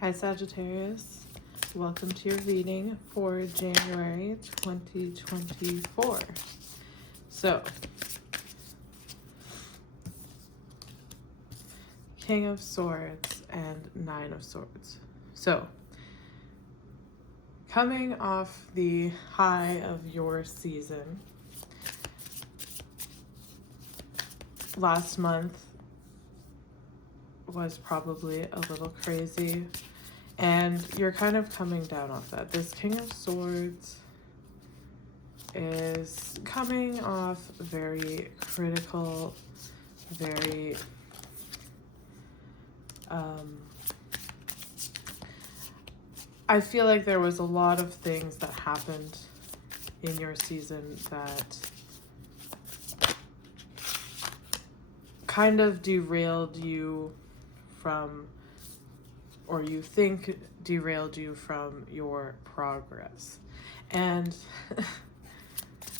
Hi Sagittarius, welcome to your reading for January 2024. So, King of Swords and Nine of Swords. So, coming off the high of your season, last month was probably a little crazy. And you're kind of coming down off that. This King of Swords is coming off very critical, very I feel like there was a lot of things that happened in your season that kind of derailed you from, or you think derailed you from your progress. And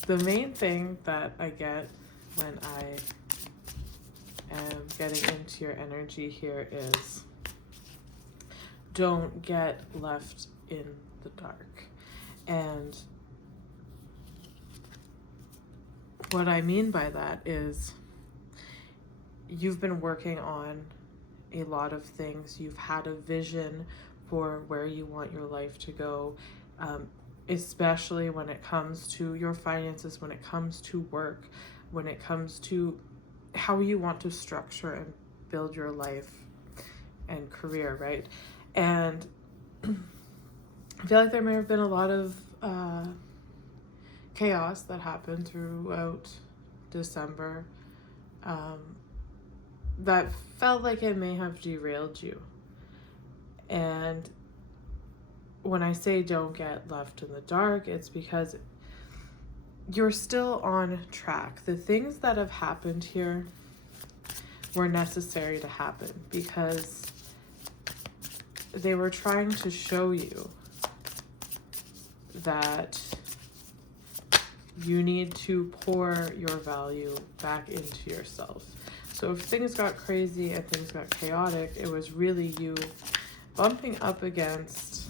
the main thing that I get when I am getting into your energy here is don't get left in the dark. And what I mean by that is you've been working on a lot of things. You've had a vision for where you want your life to go, especially when it comes to your finances, when it comes to work, when it comes to how you want to structure and build your life and career, right? And I feel like there may have been a lot of chaos that happened throughout December that felt like it may have derailed you. And when I say don't get left in the dark, it's because you're still on track. The things that have happened here were necessary to happen because they were trying to show you that you need to pour your value back into yourself. So if things got crazy and things got chaotic, it was really you bumping up against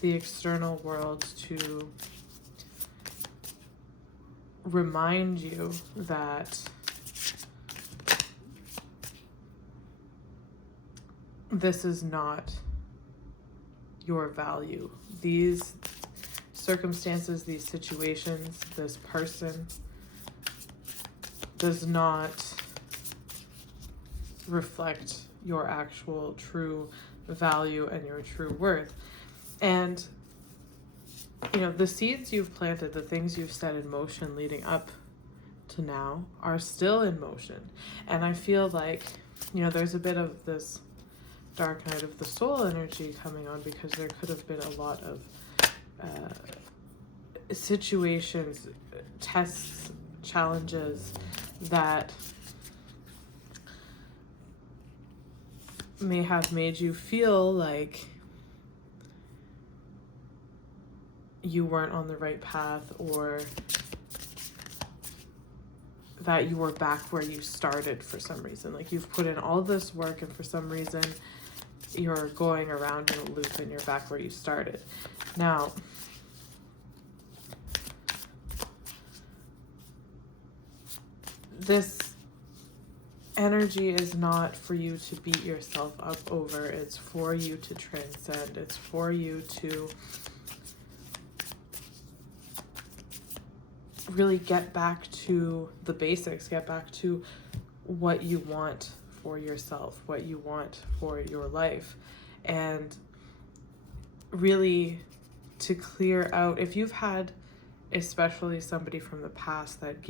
the external world to remind you that this is not your value. These circumstances, these situations, this person does not reflect your actual true value and your true worth. And you know, the seeds you've planted, the things you've set in motion leading up to now are still in motion. And I feel like, you know, there's a bit of this dark night of the soul energy coming on because there could have been a lot of situations, tests, challenges that may have made you feel like you weren't on the right path, or that you were back where you started for some reason. Like you've put in all this work and for some reason you're going around in a loop and you're back where you started. Now, this energy is not for you to beat yourself up over. It's for you to transcend. It's for you to really get back to the basics, get back to what you want for yourself, what you want for your life, and really to clear out, if you've had especially somebody from the past that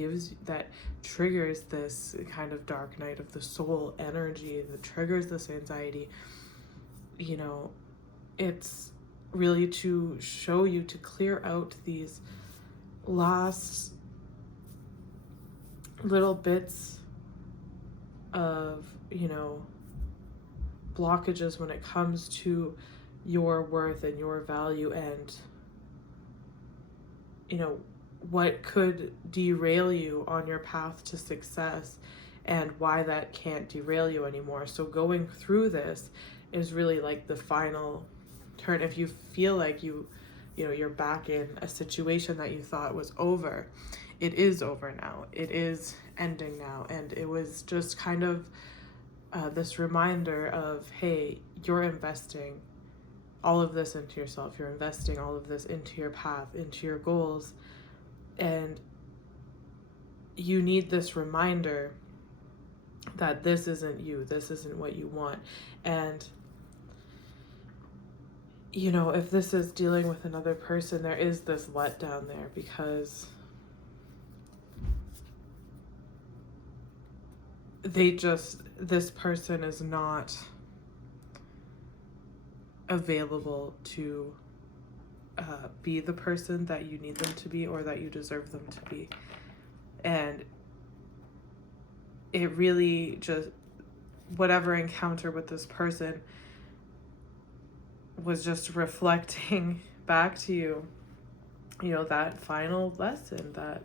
triggers this kind of dark night of the soul energy, that triggers this anxiety, you know, it's really to show you to clear out these last little bits of, you know, blockages when it comes to your worth and your value, and you know, what could derail you on your path to success and why that can't derail you anymore. So going through this is really like the final turn. If you feel like you're back in a situation that you thought was over, it is over now. It is ending now. And it was just kind of this reminder of, hey, you're investing all of this into yourself. You're investing all of this into your path, into your goals. And you need this reminder that this isn't you. This isn't what you want. And if this is dealing with another person, there is this letdown there, because this person is not available to be the person that you need them to be, or that you deserve them to be. And it really just, whatever encounter with this person was just reflecting back to you, that final lesson, that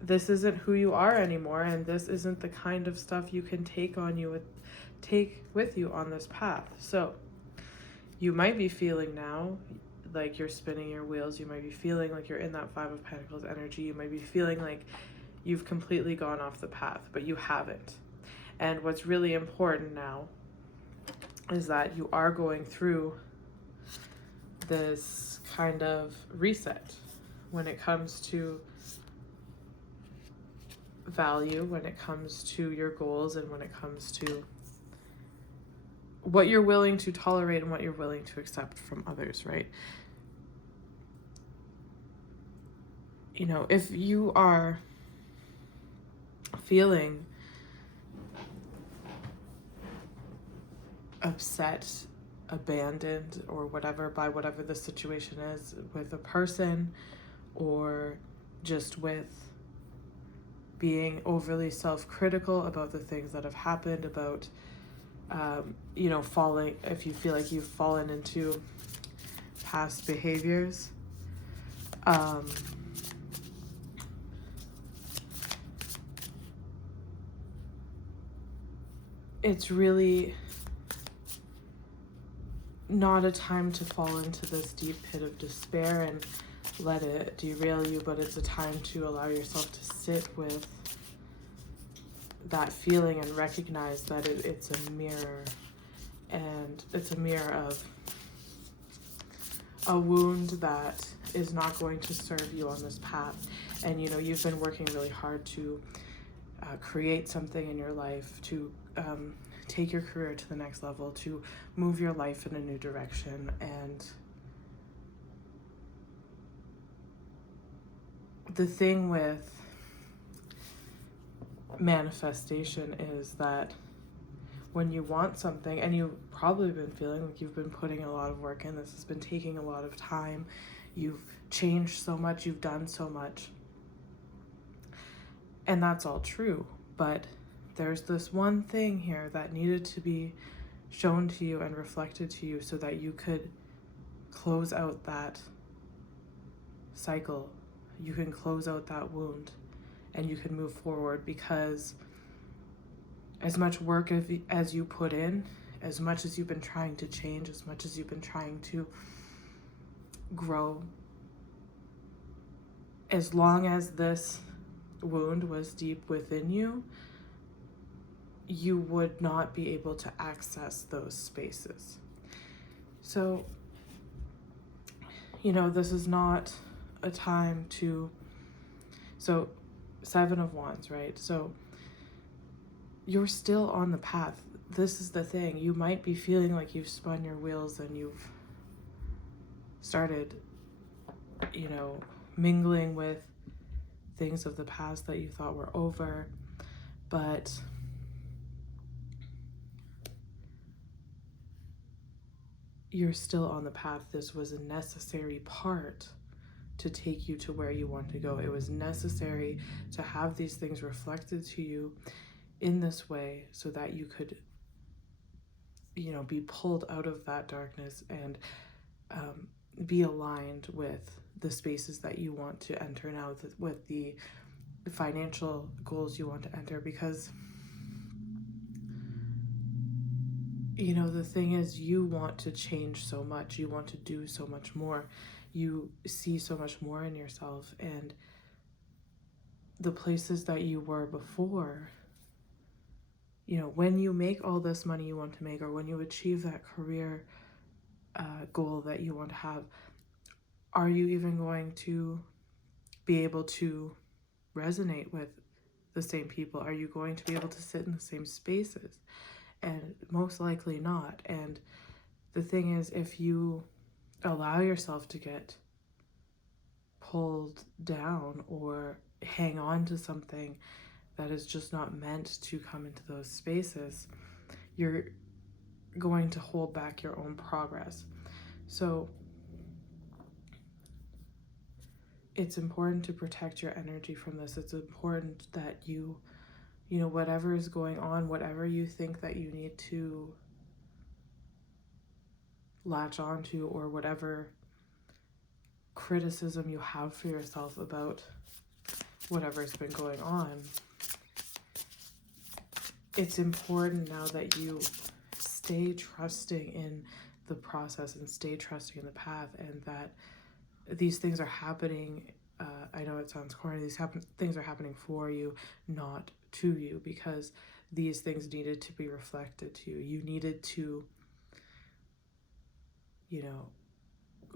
this isn't who you are anymore, and this isn't the kind of stuff you can take with you on this path. So you might be feeling now like you're spinning your wheels. You might be feeling like you're in that Five of Pentacles energy. You might be feeling like you've completely gone off the path, but you haven't. And what's really important now is that you are going through this kind of reset when it comes to value, when it comes to your goals, and when it comes to what you're willing to tolerate and what you're willing to accept from others, right? If you are feeling upset, abandoned, or whatever, by whatever the situation is with a person, or just with being overly self-critical about the things that have happened, about falling, if you feel like you've fallen into past behaviors, it's really not a time to fall into this deep pit of despair and let it derail you, but it's a time to allow yourself to sit with that feeling and recognize that it's a mirror, and it's a mirror of a wound that is not going to serve you on this path. And you've been working really hard to create something in your life, to take your career to the next level, to move your life in a new direction. And the thing with manifestation is that when you want something, and you've probably been feeling like you've been putting a lot of work in, this has been taking a lot of time, you've changed so much, you've done so much, and that's all true, but there's this one thing here that needed to be shown to you and reflected to you so that you could close out that cycle, you can close out that wound, and you can move forward. Because as much work as you put in, as much as you've been trying to change, as much as you've been trying to grow, as long as this wound was deep within you, you would not be able to access those spaces. So, this is not a time to, so Seven of Wands, right? So you're still on the path. This is the thing. You might be feeling like you've spun your wheels and you've started, mingling with things of the past that you thought were over, but you're still on the path. This was a necessary part to take you to where you want to go. It was necessary to have these things reflected to you in this way so that you could, be pulled out of that darkness and be aligned with the spaces that you want to enter now, with the financial goals you want to enter, because you know, the thing is, you want to change so much, you want to do so much more, you see so much more in yourself, and the places that you were before, you know, when you make all this money you want to make, or when you achieve that career goal that you want to have, are you even going to be able to resonate with the same people? Are you going to be able to sit in the same spaces? And most likely not. And the thing is, if you allow yourself to get pulled down or hang on to something that is just not meant to come into those spaces, you're going to hold back your own progress. So it's important to protect your energy from this. It's important that you know, whatever is going on, whatever you think that you need to latch onto, or whatever criticism you have for yourself about whatever's been going on, it's important now that you stay trusting in the process and stay trusting in the path, and that these things are happening. I know it sounds corny, these things are happening for you, not to you, because these things needed to be reflected to you. You needed to, you know,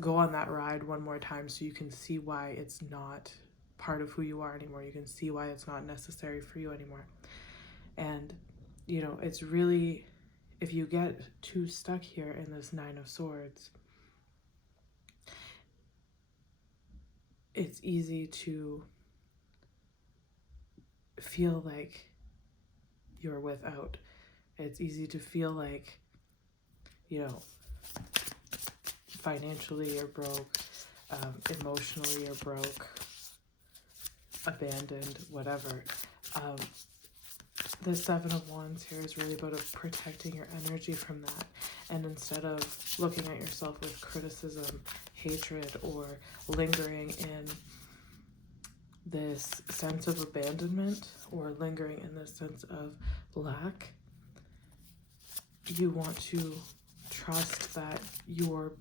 go on that ride one more time so you can see why it's not part of who you are anymore. You can see why it's not necessary for you anymore. And, you know, it's really, if you get too stuck here in this Nine of Swords, it's easy to feel like you're without. It's easy to feel like, you know, financially you're broke, emotionally you're broke, abandoned, whatever. The Seven of Wands here is really about protecting your energy from that. And instead of looking at yourself with criticism, hatred, or lingering in this sense of abandonment, or lingering in this sense of lack, you want to trust that you're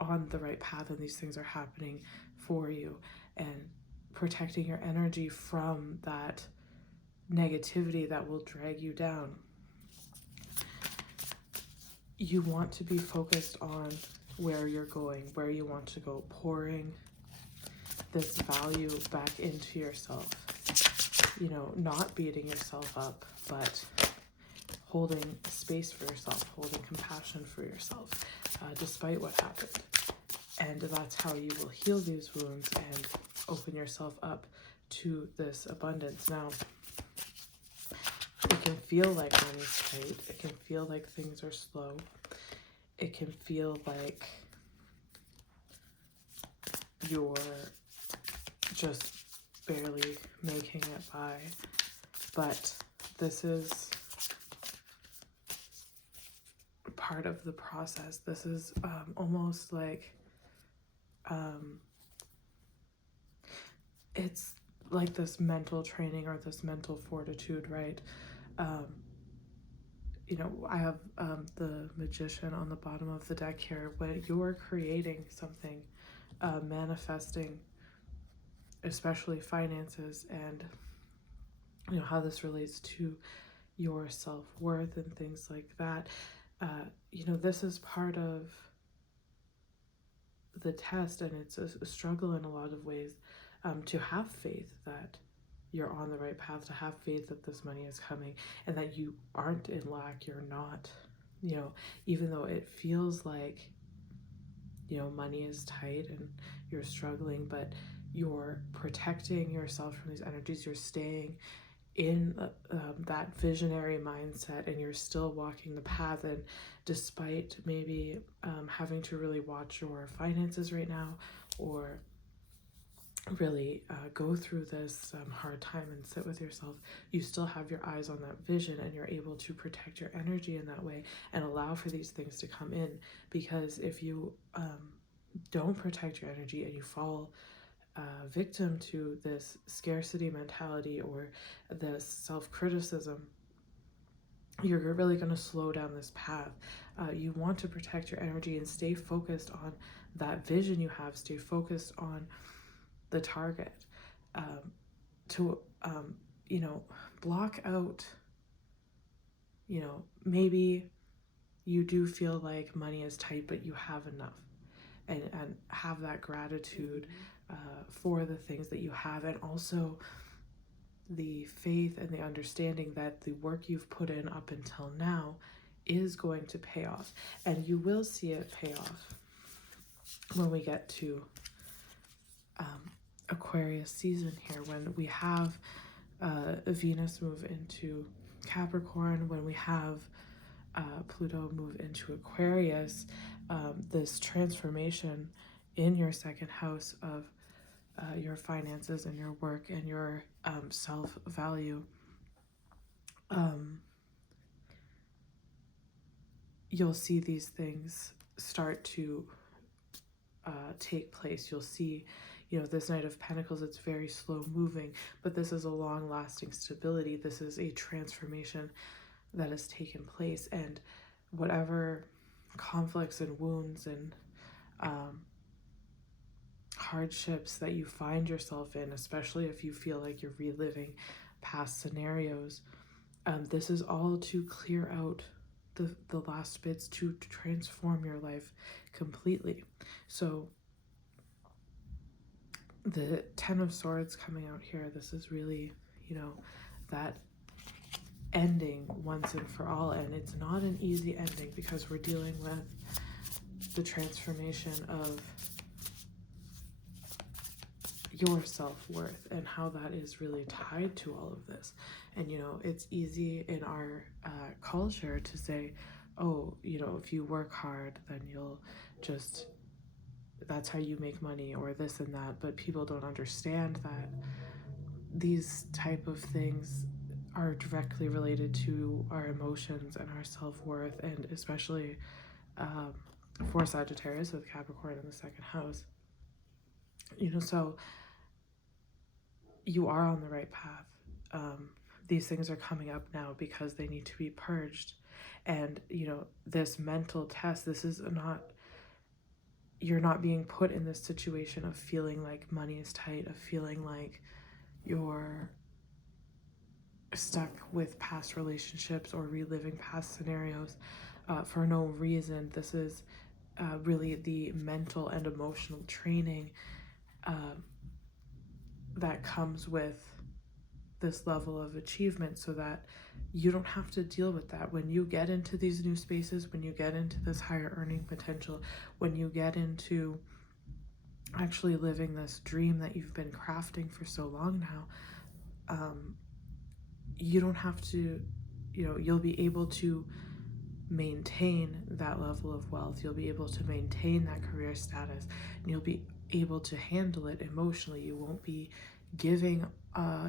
on the right path and these things are happening for you, and protecting your energy from that negativity that will drag you down. You want to be focused on where you're going, where you want to go, pouring this value back into yourself. You know, not beating yourself up, but holding space for yourself, holding compassion for yourself, despite what happened. And that's how you will heal these wounds and open yourself up to this abundance. Now, it can feel like money's tight. It can feel like things are slow. It can feel like you're just barely making it by. But this is part of the process. This is almost like, it's like this mental training or this mental fortitude, right? You know, I have the Magician on the bottom of the deck here. When you're creating something, manifesting, especially finances, and you know how this relates to your self-worth and things like that, you know, this is part of the test, and it's a struggle in a lot of ways, to have faith that you're on the right path, to have faith that this money is coming and that you aren't in lack. You're not, you know, even though it feels like, you know, money is tight and you're struggling, but you're protecting yourself from these energies. You're staying in that visionary mindset, and you're still walking the path. And despite maybe having to really watch your finances right now, or really go through this hard time and sit with yourself, you still have your eyes on that vision, and you're able to protect your energy in that way and allow for these things to come in. Because if you don't protect your energy and you fall victim to this scarcity mentality or this self-criticism, you're really going to slow down this path. You want to protect your energy and stay focused on that vision you have. Stay focused on the target. To block out, maybe you do feel like money is tight, but you have enough, and have that gratitude for the things that you have, and also the faith and the understanding that the work you've put in up until now is going to pay off, and you will see it pay off when we get to Aquarius season here, when we have Venus move into Capricorn, when we have Pluto move into Aquarius. This transformation in your second house of your finances and your work and your self-value, you'll see these things start to take place. You'll see, this Knight of Pentacles, it's very slow moving, but this is a long-lasting stability. This is a transformation that has taken place, and whatever conflicts and wounds and hardships that you find yourself in, especially if you feel like you're reliving past scenarios, this is all to clear out the last bits to transform your life completely. So the Ten of Swords coming out here, this is really, that ending once and for all. And it's not an easy ending, because we're dealing with the transformation of your self-worth and how that is really tied to all of this. And it's easy in our culture to say, oh, if you work hard, then you'll just, that's how you make money, or this and that. But people don't understand that these type of things are directly related to our emotions and our self-worth, and especially for Sagittarius with Capricorn in the second house. So you are on the right path. These things are coming up now because they need to be purged. And, this mental test, this is not, you're not being put in this situation of feeling like money is tight, of feeling like you're stuck with past relationships or reliving past scenarios for no reason. This is really the mental and emotional training that comes with this level of achievement, so that you don't have to deal with that. When you get into these new spaces, when you get into this higher earning potential, when you get into actually living this dream that you've been crafting for so long now, you don't have to, you'll be able to maintain that level of wealth. You'll be able to maintain that career status, and you'll be able to handle it emotionally. You won't be giving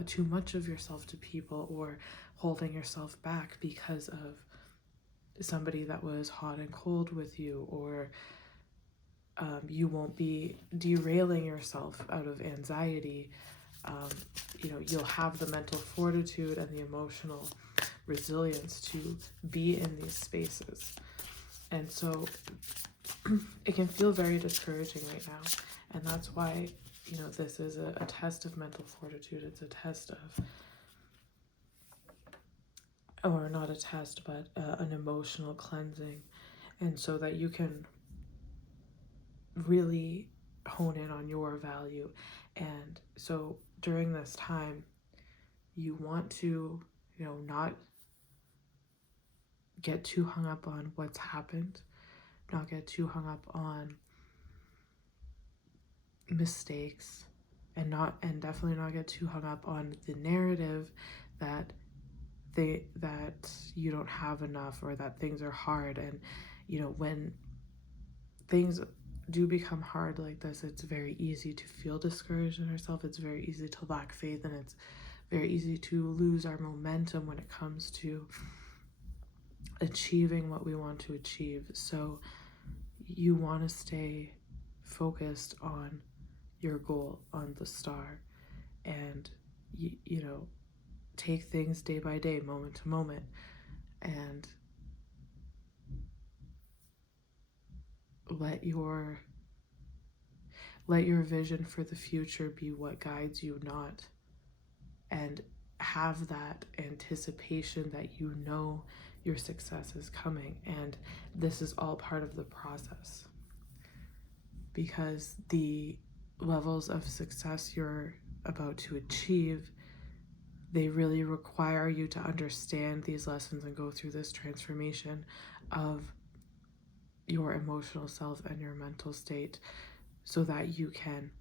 too much of yourself to people or holding yourself back because of somebody that was hot and cold with you, or you won't be derailing yourself out of anxiety. You'll have the mental fortitude and the emotional resilience to be in these spaces. And so it can feel very discouraging right now. And that's why, this is a test of mental fortitude. It's a test of, or not a test, but an emotional cleansing. And so that you can really hone in on your value. And so during this time, you want to, not get too hung up on what's happened, not get too hung up on mistakes, and definitely not get too hung up on the narrative that you don't have enough, or that things are hard. And when things do become hard like this, it's very easy to feel discouraged in ourselves. It's very easy to lack faith, and it's very easy to lose our momentum when it comes to achieving what we want to achieve. So you want to stay focused on your goal on the star, and you know, take things day by day, moment to moment, and let your vision for the future be what guides you, not, and have that anticipation that you know your success is coming, and this is all part of the process, because the levels of success you're about to achieve, they really require you to understand these lessons and go through this transformation of your emotional self and your mental state, so that you can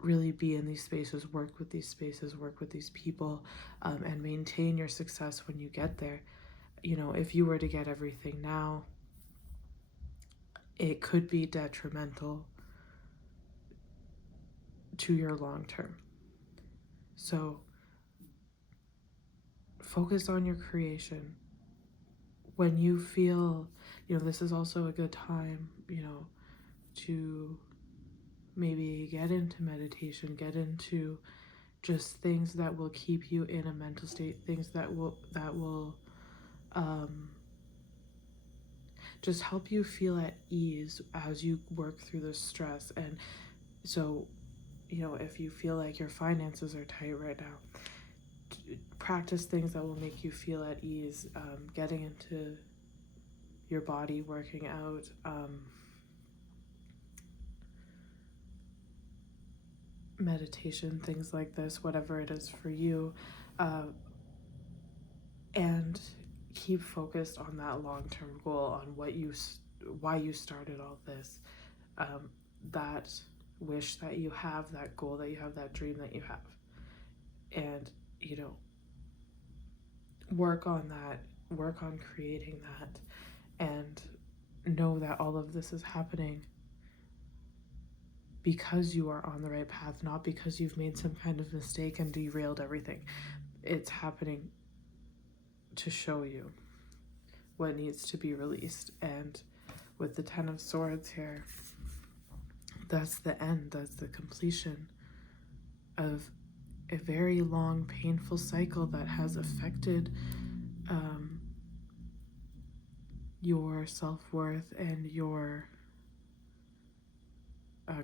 really be in these spaces, work with these spaces, work with these people, and maintain your success when you get there. You know, if you were to get everything now, it could be detrimental to your long term. So focus on your creation. When you feel, you know, this is also a good time, you know, to maybe get into meditation, get into just things that will keep you in a mental state, things that will just help you feel at ease as you work through the stress. And so, you know, if you feel like your finances are tight right now, practice things that will make you feel at ease, getting into your body, working out, meditation, things like this, whatever it is for you, and keep focused on that long-term goal, on why you started all this, that wish that you have, that goal that you have, that dream that you have, and, you know, work on that, work on creating that, and know that all of this is happening because you are on the right path, not because you've made some kind of mistake and derailed everything. It's happening to show you what needs to be released. And with the 10 of Swords here, that's the end, that's the completion of a very long, painful cycle that has affected your self-worth and your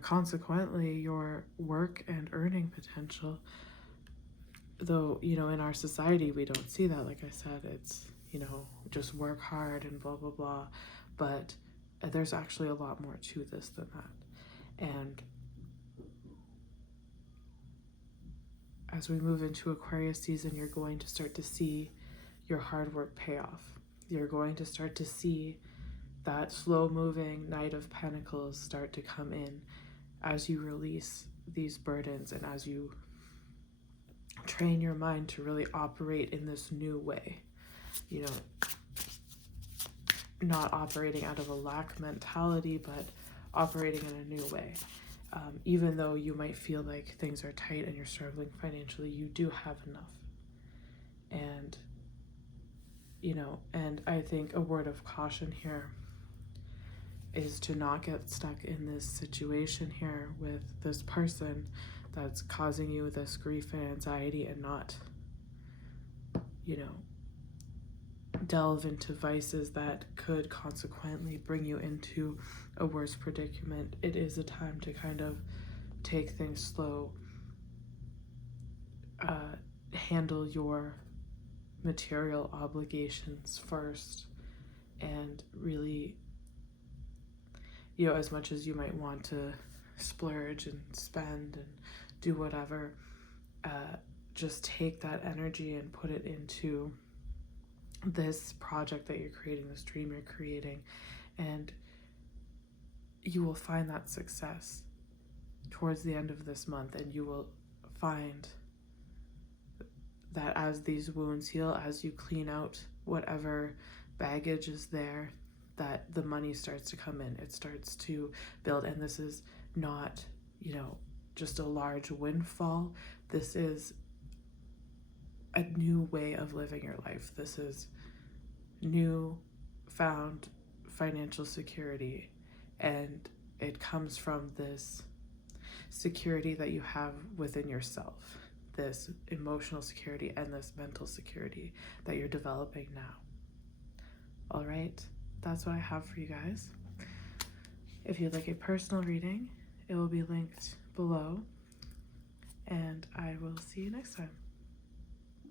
consequently your work and earning potential. Though, you know, in our society we don't see that. Like I said, it's, you know, just work hard and blah blah blah, but there's actually a lot more to this than that. And as we move into Aquarius season, you're going to start to see your hard work pay off. You're going to start to see that slow-moving Knight of Pentacles start to come in as you release these burdens and as you train your mind to really operate in this new way. You know, not operating out of a lack mentality, but operating in a new way. Even though you might feel like things are tight and you're struggling financially, you do have enough. And, you know, and I think a word of caution here is to not get stuck in this situation here with this person that's causing you this grief and anxiety, and not, you know, delve into vices that could consequently bring you into a worse predicament. It is a time to kind of take things slow, handle your material obligations first, and really, you know, as much as you might want to splurge and spend and do whatever, just take that energy and put it into this project that you're creating, this dream you're creating, and you will find that success towards the end of this month. And you will find that as these wounds heal, as you clean out whatever baggage is there, that the money starts to come in, it starts to build. And this is not, you know, just a large windfall. This is a new way of living your life. This is new found financial security, and it comes from this security that you have within yourself, this emotional security and this mental security that you're developing now. All right, that's what I have for you guys. If you'd like a personal reading, it will be linked below, and I will see you next time.